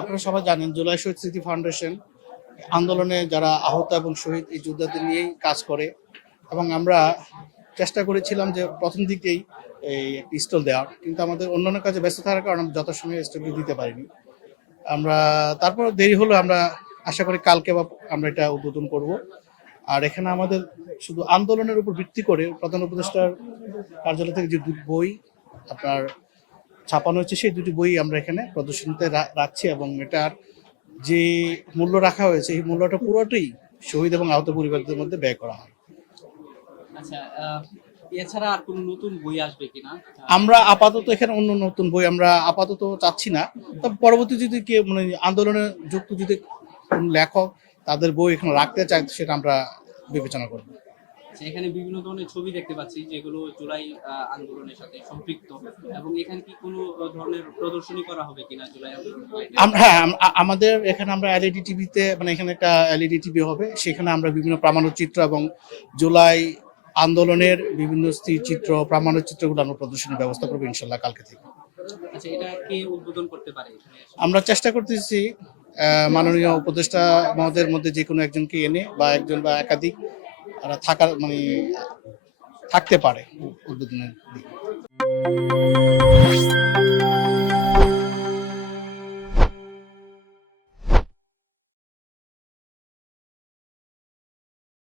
আপনারা সবাই জানেন, জুলাই শহীদ স্মৃতি ফাউন্ডেশন আন্দোলনে যারা আহত এবং শহীদ এই যোদ্ধাদের নিয়েই কাজ করে এবং আমরা চেষ্টা করেছিলাম যে প্রথম দিকেই এই স্টল দেওয়ার কিন্তু আমাদের অন্যান্য কাজে ব্যস্ত থাকার কারণে আমরা যথাসময়ে স্টলটি দিতে পারিনি। আমরা তারপর দেরি হলো, আমরা আশা করি কালকে বা আমরা এটা উদ্বোধন করব। আর এখানে আমাদের শুধু আন্দোলনের উপর ভিত্তি করে প্রধান উপদেষ্টার কার্যালয় থেকে যে বই, আপনার ছাপানো হয়েছে সেই দুটি বই আমরা এখানে প্রদর্শনীতে রাখছি এবং এটার যে মূল্য রাখা হয়েছে এই মূল্যটা পুরোটাই শহীদ এবং আহত পরিবারদের মধ্যে ব্যয় করা হয়। আচ্ছা এছাড়া আর কোনো নতুন বই আসবে কিনা আমরা আপাতত এখানে অন্য নতুন বই আমরা আপাতত চাচ্ছি না। তবে পরবর্তী যদি কে মানে আন্দোলনে যুক্ত যদি লেখক তাদের বই এখানে রাখতে চায় সেটা আমরা বিবেচনা করব। এখানে বিভিন্ন ধরনের ছবি দেখতে পাচ্ছি যেগুলো জুলাই আন্দোলনের সাথে সম্পৃক্ত। এবং এখানে কি কোনো ধরনের প্রদর্শনী করা হবে কিনা জুলাই আন্দোলন? হ্যাঁ আমাদের এখানে আমরা এলইডি টিভিতে মানে এখানে একটা এলইডি টিভি হবে। সেখানে আমরা বিভিন্ন প্রামাণ্যচিত্র এবং জুলাই আন্দোলনের বিভিন্ন স্থিরচিত্র প্রামাণ্যচিত্রগুলো আমরা প্রদর্শনীর ব্যবস্থা করব ইনশাল্লাহ কালকে থেকে। আচ্ছা এটা কে উদ্বোধন করতে পারে আমরা চেষ্টা করতেছি মাননীয় উপদেষ্টা মহোদয়ের মধ্যে যে কোনো একজনকে এনে বা একজন বা একাধিক তারা থাকার মানে থাকতে পারে উদ্বোধনের দিকে।